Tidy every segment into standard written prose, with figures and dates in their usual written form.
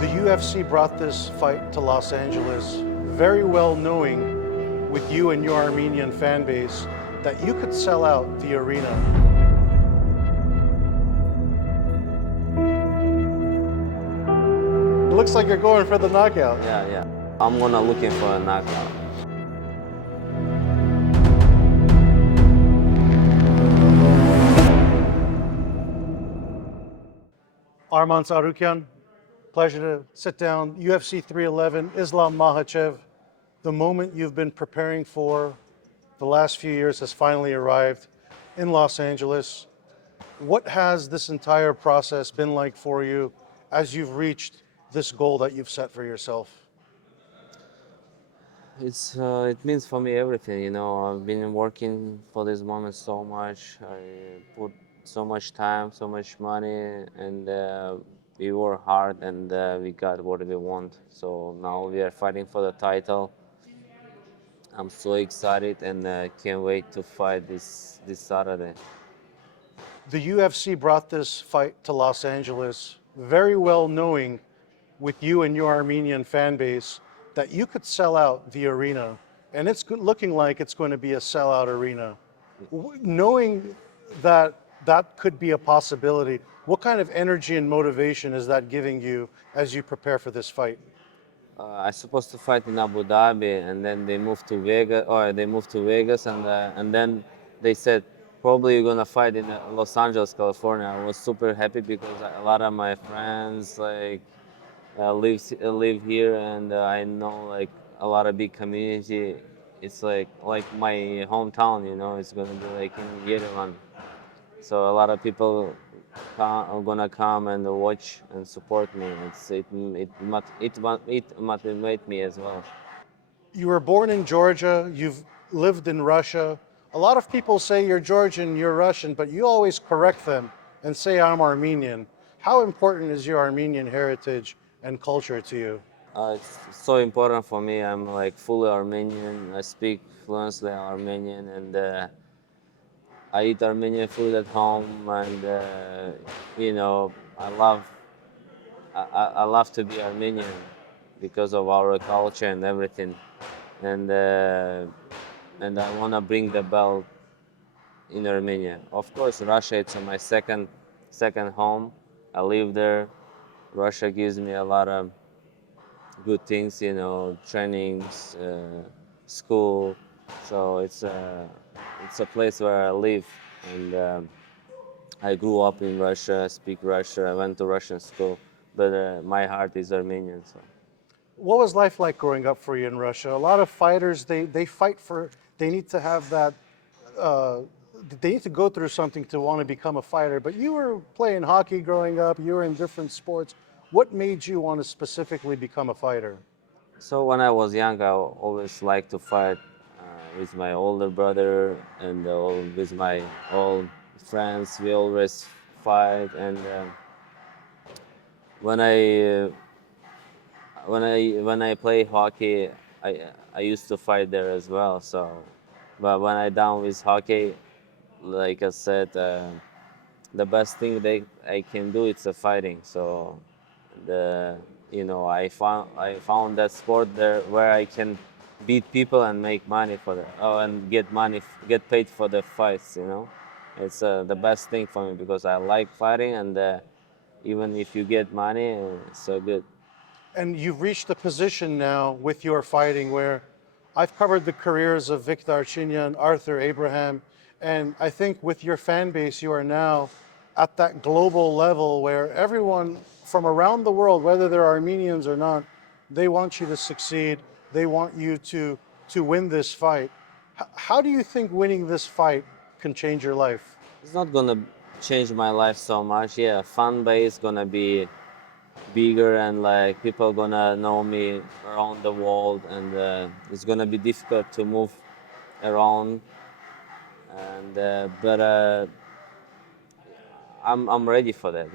The UFC brought this fight to Los Angeles, very well knowing with you and your Armenian fan base that you could sell out the arena. It looks like you're going for the knockout. Yeah. I'm gonna looking for a knockout. Arman Tsarukyan, pleasure to sit down. UFC 311, Islam Makhachev. The moment you've been preparing for the last few years has finally arrived in Los Angeles. What has this entire process been like for you as you've reached this goal that you've set for yourself? It means for me everything. I've been working for this moment so much. I put so much time, so much money, and we work hard, and we got what we want. So now we are fighting for the title. I'm so excited and can't wait to fight this Saturday. The UFC brought this fight to Los Angeles, very well knowing with you and your Armenian fan base that you could sell out the arena, and it's looking like it's going to be a sellout arena. Knowing that that could be a possibility, what kind of energy and motivation is that giving you as you prepare for this fight? I supposed to fight in Abu Dhabi, and then they moved to Vegas, and then they said probably you're gonna fight in Los Angeles, California. I was super happy because a lot of my friends live here, and I know like a lot of big community. It's like my hometown, It's gonna be like in Yerevan, so a lot of people are gonna come and watch and support me. It motivate me as well. You were born in Georgia, you've lived in Russia. A lot of people say you're Georgian, you're Russian, but you always correct them and say I'm Armenian. How important is your Armenian heritage and culture to you? It's so important for me. I'm like fully Armenian. I speak fluently Armenian, and I eat Armenian food at home, and I love to be Armenian because of our culture and everything, and I wanna bring the belt in Armenia. Of course, Russia it's my second home. I live there. Russia gives me a lot of good things, trainings, school. So it's a place where I live, and I grew up in Russia, speak Russian. I went to Russian school, but my heart is Armenian. So. What was life like growing up for you in Russia? A lot of fighters, they fight for, they need to have that, uh, they need to go through something to want to become a fighter. But you were playing hockey growing up, you were in different sports. What made you want to specifically become a fighter? So when I was young, I always liked to fight with my older brother and with my old friends. We always fight, and when I play hockey, I used to fight there as well. So, but when I done with hockey, like I said, the best thing I can do it's a fighting. So, the I found that sport there where I can beat people and make money for the and get paid for the fights. It's the best thing for me because I like fighting, and even if you get money, it's so good. And you've reached a position now with your fighting where I've covered the careers of Victor Archinyan, Arthur Abraham, and I think with your fan base, you are now at that global level where everyone from around the world, whether they're Armenians or not, they want you to succeed. They want you to win this fight. How do you think winning this fight can change your life? It's not gonna change my life so much. Yeah, fan base gonna be bigger, and like people gonna know me around the world, and it's gonna be difficult to move around. And but I'm ready for that,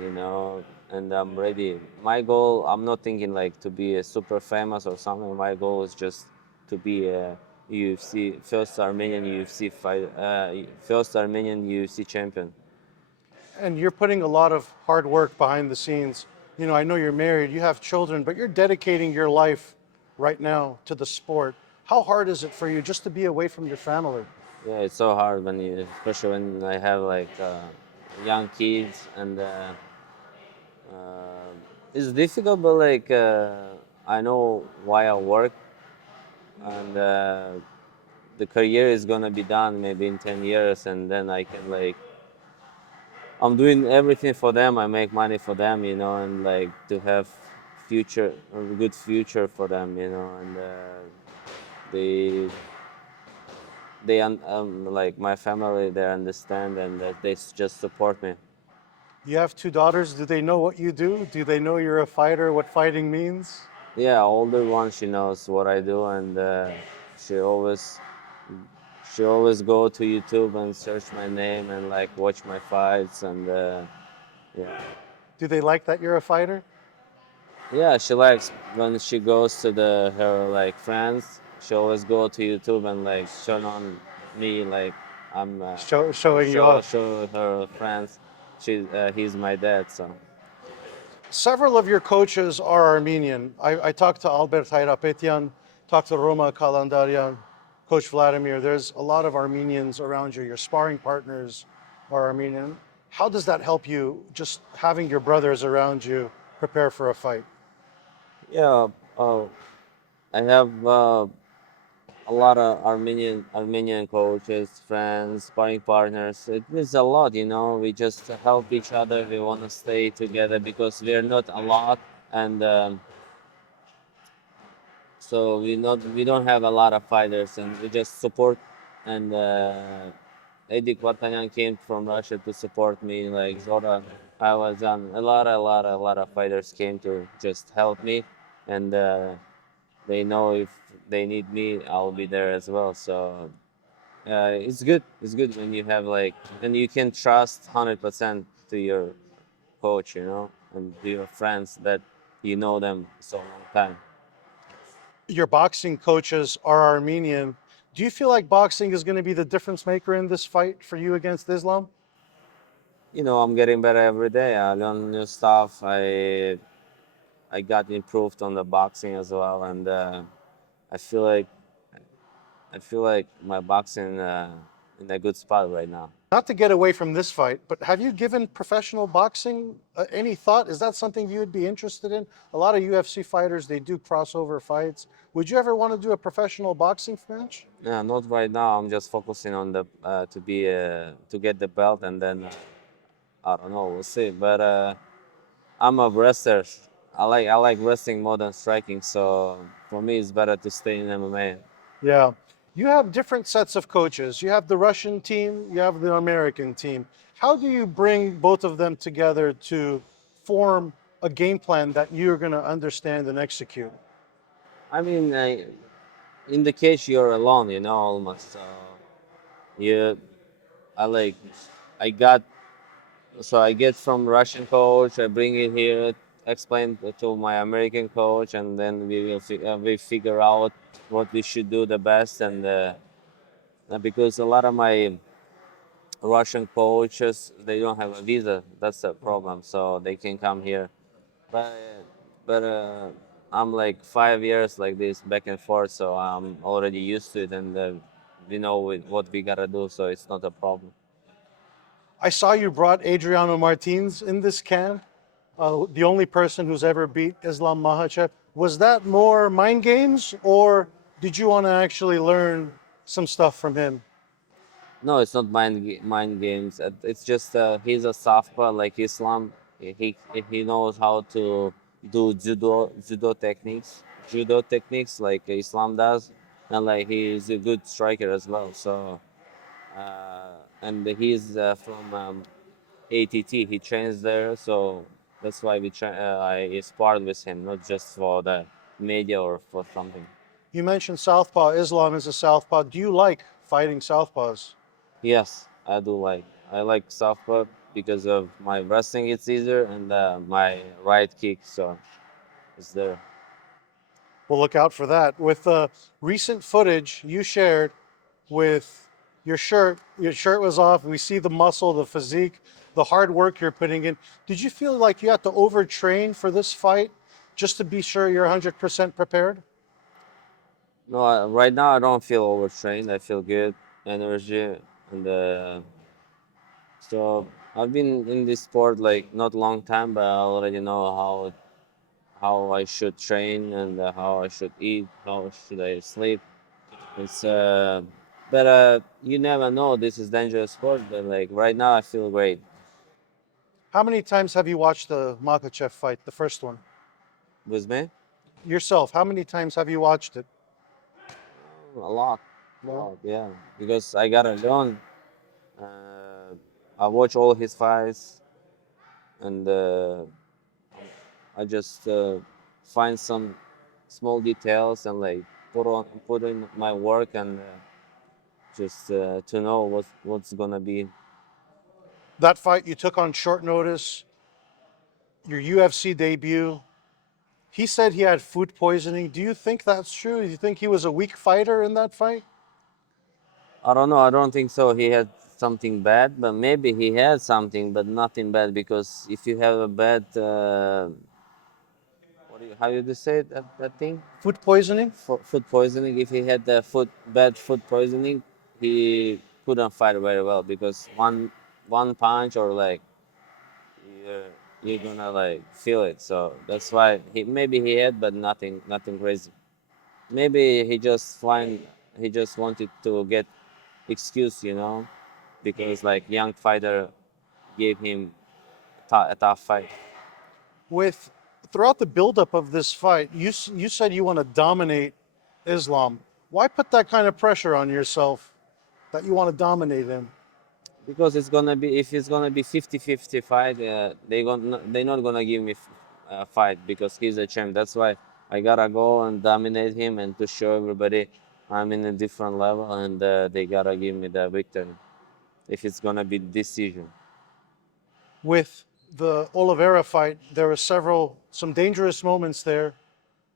and I'm ready. My goal, I'm not thinking like to be a super famous or something. My goal is just to be a UFC first Armenian UFC fight, first Armenian UFC champion. And you're putting a lot of hard work behind the scenes. You know, I know you're married, you have children, but you're dedicating your life right now to the sport. How hard is it for you just to be away from your family? Yeah, it's so hard when you, especially when I have like young kids, and uh, it's difficult. But like I know why I work, and the career is gonna be done maybe in 10 years, and then I can like I'm doing everything for them. I make money for them, you know, and like to have future, a good future for them, you know, and they like my family, they understand, and that just support me. You have two daughters. Do they know what you do? Do they know you're a fighter, what fighting means? Yeah, older one, she knows what I do, and she always she always go to YouTube and search my name and like watch my fights, and yeah. Do they like that you're a fighter? Yeah, she likes when she goes to her like friends. She always go to YouTube and like show on me like I'm Showing you off. show her friends. He's my dad, so Several of your coaches are Armenian. I talked to Albert Hayratyan, talked to Roma Kalandaryan, Coach Vladimir. There's a lot of Armenians around you. Your sparring partners are Armenian. How does that help you, just having your brothers around you prepare for a fight? yeah. I have a lot of Armenian coaches, friends, sparring partners. It is a lot, you know. We just help each other. We want to stay together because we are not a lot, and so we don't have a lot of fighters, and we just support. And Eddie Kvartanyan came from Russia to support me, like Zora. I was on a lot of fighters came to just help me, and they know if they need me, I'll be there as well. So it's good. It's good when you have like, and you can trust 100% to your coach, you know, and to your friends that you know them so long time. Your boxing coaches are Armenian. Do you feel like boxing is going to be the difference maker in this fight for you against Islam? You know, I'm getting better every day. I learn new stuff. I got improved on the boxing as well, and I feel like I feel like my boxing in a good spot right now. Not to get away from this fight, but have you given professional boxing any thought? Is that something you would be interested in? A lot of UFC fighters, they do crossover fights. Would you ever want to do a professional boxing match? Yeah, not right now. I'm just focusing on the to get the belt, and then I don't know. We'll see. But I'm a wrestler. I like wrestling more than striking. So for me, it's better to stay in MMA. Yeah. You have different sets of coaches. You have the Russian team, you have the American team. How do you bring both of them together to form a game plan that you're going to understand and execute? I mean, in the cage you're alone, you know, almost. So you, I like, I got so I get from Russian coach, I bring it here, explain to my American coach, and then we figure out what we should do the best. And because a lot of my Russian coaches they don't have a visa, that's the problem. So they can come here, but I'm like 5 years like this back and forth, so I'm already used to it, and we know what we gotta do, so it's not a problem. I saw you brought Adriano Martines in this camp, the only person who's ever beat Islam Makhachev. Was that more mind games, or did you want to actually learn some stuff from him? No, it's not mind games. It's just he's a southpaw like Islam. He knows how to do judo techniques like Islam does, and like he's a good striker as well. So and he's from ATT. He trains there, so that's why I sparred with him, not just for the media or for something. You mentioned Southpaw. Islam is a Southpaw. Do you like fighting Southpaws? Yes, I do like. I like southpaw because of my wrestling. It's easier, and my right kick, so it's there. We'll look out for that. With the recent footage you shared with your shirt was off. We see the muscle, the physique. the hard work you're putting in. Did you feel like you had to overtrain for this fight just to be sure you're 100% prepared? No, right now I don't feel overtrained. I feel good, energy, and so I've been in this sport like not long time, but I already know how I should train and how I should eat, how should I sleep. It's but you never know. This is dangerous sport, but like right now I feel great. How many times have you watched the Makhachev fight, the first one? With me, Yourself, how many times have you watched it? a lot, a No. lot, yeah. Because I got alone. Uh, I watch all his fights, and I just find some small details and like put in my work and just to know what's gonna be. That fight you took on short notice, your UFC debut. He said he had food poisoning. Do you think that's true? Do you think he was a weak fighter in that fight? I don't know. I don't think so. He had something bad, but maybe he had something, but nothing bad. Because if you have a bad, how you say it, that thing? Food poisoning? Food poisoning. If he had the bad food poisoning, he couldn't fight very well because one punch or like you're, you're gonna like feel it. So that's why maybe he had, but nothing crazy. Maybe he just wanted to get excuse, because like young fighter gave him a tough fight. With throughout the buildup of this fight, you said you want to dominate Islam. Why put that kind of pressure on yourself that you want to dominate him? Because it's gonna be if it's gonna be 50-50 fight, they're not gonna give me a fight because he's a champ. That's why I gotta go and dominate him and to show everybody I'm in a different level and they gotta give me the victory if it's gonna be decision. With the Oliveira fight, there were some dangerous moments there.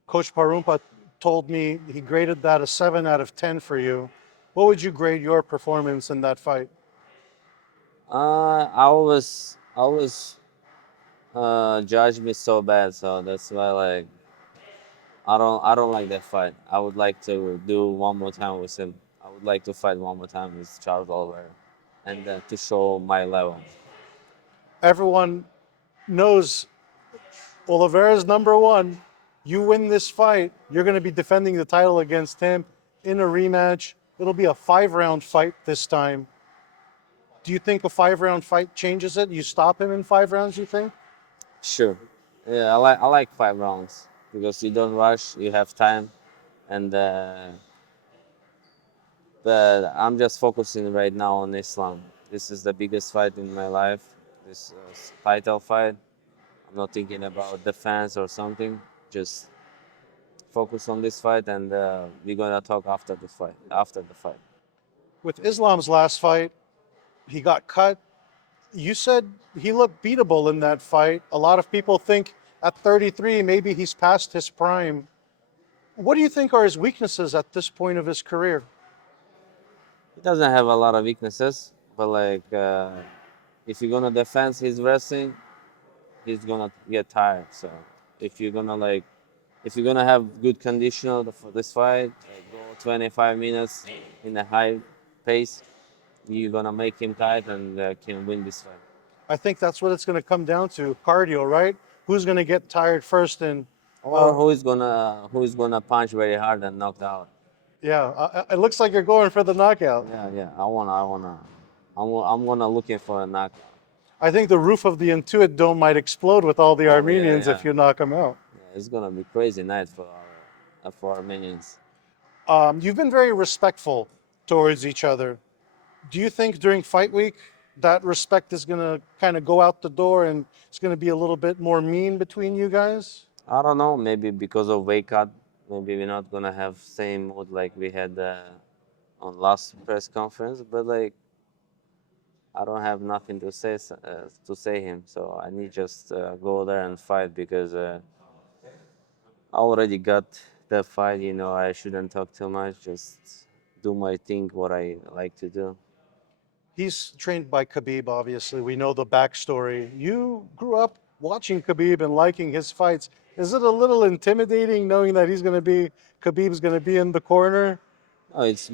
Coach Parumpa told me he graded that a 7 out of 10 for you. What would you grade your performance in that fight? I always judge me so bad, so that's why like I don't like that fight. I would like to do one more time with him. I would like to fight one more time with Charles Oliveira, and to show my level. Everyone knows Oliveira's number one. You win this fight, you're going to be defending the title against him in a rematch. It'll be a 5-round fight this time. Do you think a 5-round fight changes it? You stop him in 5 rounds, you think? Sure. Yeah, I like 5 rounds because you don't rush. You have time, and but I'm just focusing right now on Islam. This is the biggest fight in my life. This title fight. I'm not thinking about defense or something. Just focus on this fight, and we're gonna talk after the fight. After the fight. With Islam's last fight, he got cut. You said he looked beatable in that fight. A lot of people think at 33, maybe he's past his prime. What do you think are his weaknesses at this point of his career? He doesn't have a lot of weaknesses, but like if you're gonna defend his wrestling, he's gonna get tired. So if you're gonna like, if you're gonna have good condition for this fight, like go 25 minutes in a high pace, you're gonna make him tired and can win this fight. I think that's what it's going to come down to, cardio, right? Who's going to get tired first? And Or who is gonna punch very hard and knocked out. yeah, it looks like you're going for the knockout. Yeah. I'm gonna looking for a knockout. I think the roof of the Intuit Dome might explode with all the Oh yeah, Armenians yeah. if you knock them out. Yeah, it's gonna be crazy night for Armenians. You've been very respectful towards each other. Do you think during fight week that respect is going to kind of go out the door and it's going to be a little bit more mean between you guys? I don't know. Maybe because of weight cut, maybe we're not gonna have same mood like we had on last press conference. But like, I don't have nothing to say him. So I need just go there and fight because I already got that fight. I shouldn't talk too much. Just do my thing, what I like to do. He's trained by Khabib, obviously. We know the backstory. You grew up watching Khabib and liking his fights. Is it a little intimidating knowing that Khabib's going to be in the corner? No, it's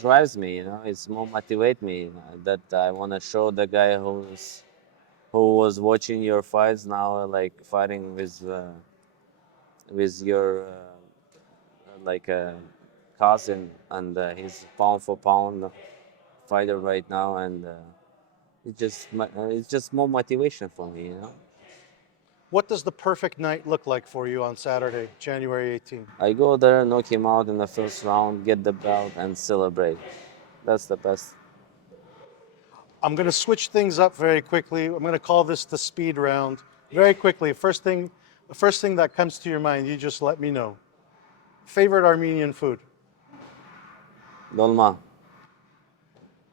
drives me, you know. It's more motivate me, you know, that I want to show the guy who was watching your fights now, like fighting with your like cousin, and he's pound for pound fighter right now, and it's just more motivation for me, you know. What does the perfect night look like for you on Saturday, January 18th? I go there, knock him out in the first round, get the belt, and celebrate. That's the best. I'm going to switch things up very quickly. I'm going to call this the speed round. Very quickly, the first thing that comes to your mind, you just let me know. Favorite Armenian food? Dolma,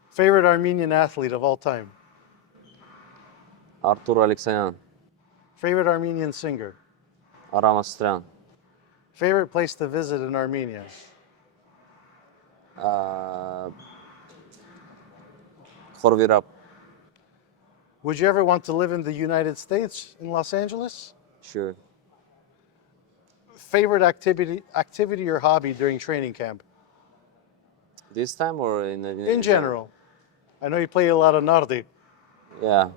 Favorite Armenian athlete of all time? Artur Alexayan, Favorite Armenian singer? Aram Astryan, Favorite place to visit in Armenia? Khorvirab, Would you ever want to live in the United States, in Los Angeles? sure. Favorite activity or hobby during training camp? This time or In general. I know you play a lot of Nardi. Yeah.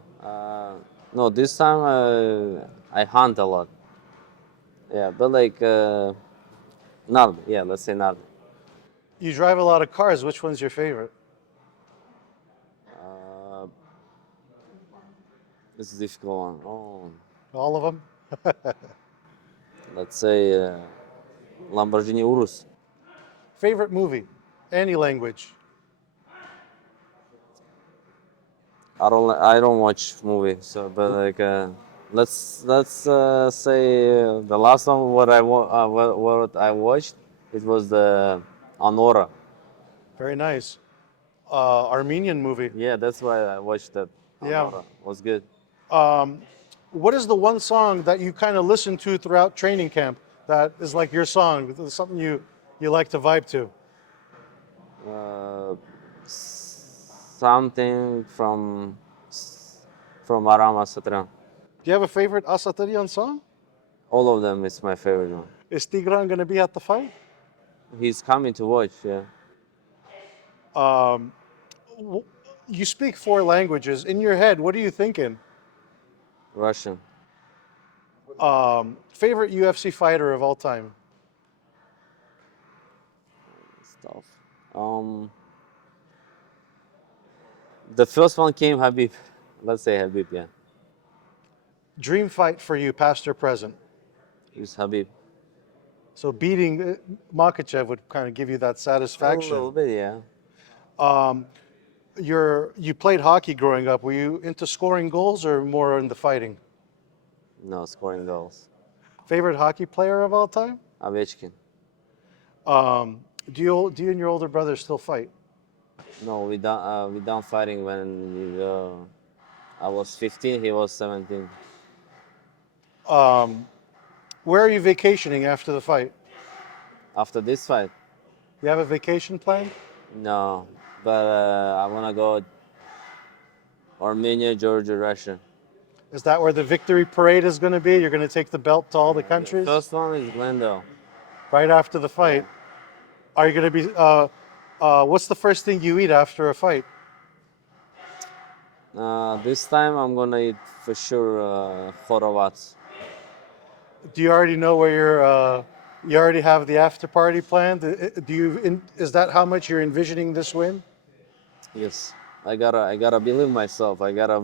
No, this time I hunt a lot. Yeah, but like Nard. Yeah, let's say Nard. You drive a lot of cars. Which one's your favorite? Uh, this is a difficult one. Oh, All of them? let's say Lamborghini Urus. Favorite movie? Any language? I don't watch movie, so but like let's say the last one what I watched, it was the Anora. Very nice. Armenian movie. Yeah, that's why I watched that. Yeah. Anora was good. What is the one song that you kind of listen to throughout training camp that is like your song, something you like to vibe to? Something from Aram Asatran. Do you have a favorite Asatarian song? All of them is my favorite one. Is Tigran going to be at the fight? He's coming to watch. Yeah, You speak four languages. In your head, what are you thinking? Russian. Favorite UFC fighter of all time? Stuff. The first one came Habib. Let's say Habib. Yeah, Dream fight for you, past or present? he's Habib. So beating Makhachev would kind of give you that A satisfaction. little bit. Yeah. You played hockey growing up. Were you into scoring goals or more into fighting? No, scoring goals. Favorite hockey player of all time? Ovechkin. Do you and your older brother still fight? No, we done fighting when I was 15. He was 17. Where are you vacationing after the fight? After this fight, You have a vacation planned? no, but I wanna go Armenia, Georgia, Russia. Is that where the victory parade is going to be? You're going to take the belt to all the countries First one is Glendale. right after the fight. Are you going to be? What's the first thing you eat after a fight? This time I'm gonna eat for sure Khorovats. Do you already know where you already have the after party planned? Is that how much you're envisioning this win? Yes, I gotta believe myself. I gotta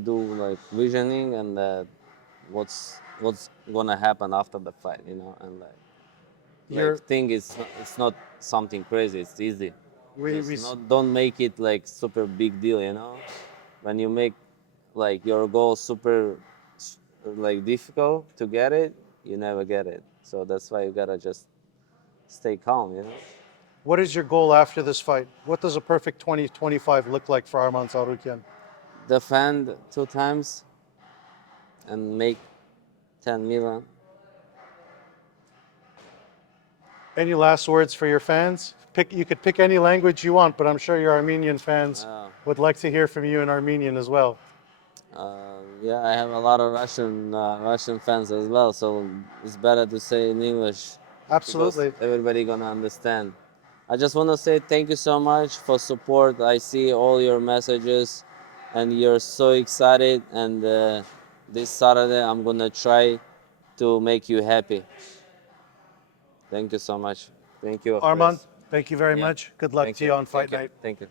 do like visioning and what's gonna happen after the fight, you know, and You're, thing is it's not something crazy. It's easy. we, Just we, don't make it like super big deal, you know. When you make like your goal super like difficult to get it, you never get it. So that's why you gotta just stay calm, you know. what is your goal after this fight? What does a perfect 2025 look like for Arman Tsarukyan? Defend 2 times and make 10 million. Any last words for your fans? You could pick any language you want, but I'm sure your Armenian fans would like to hear from you in Armenian as well. Yeah, I have a lot of Russian fans as well, so it's better to say in English because Absolutely. everybody gonna understand. I just want to say thank you so much for support. I see all your messages, and you're so excited. And this Saturday, I'm gonna try to make you happy. Thank you so much. Thank you, Arman, Chris. thank you very Yeah. much. Good luck Thank to you. you on fight Thank you. night. Thank you.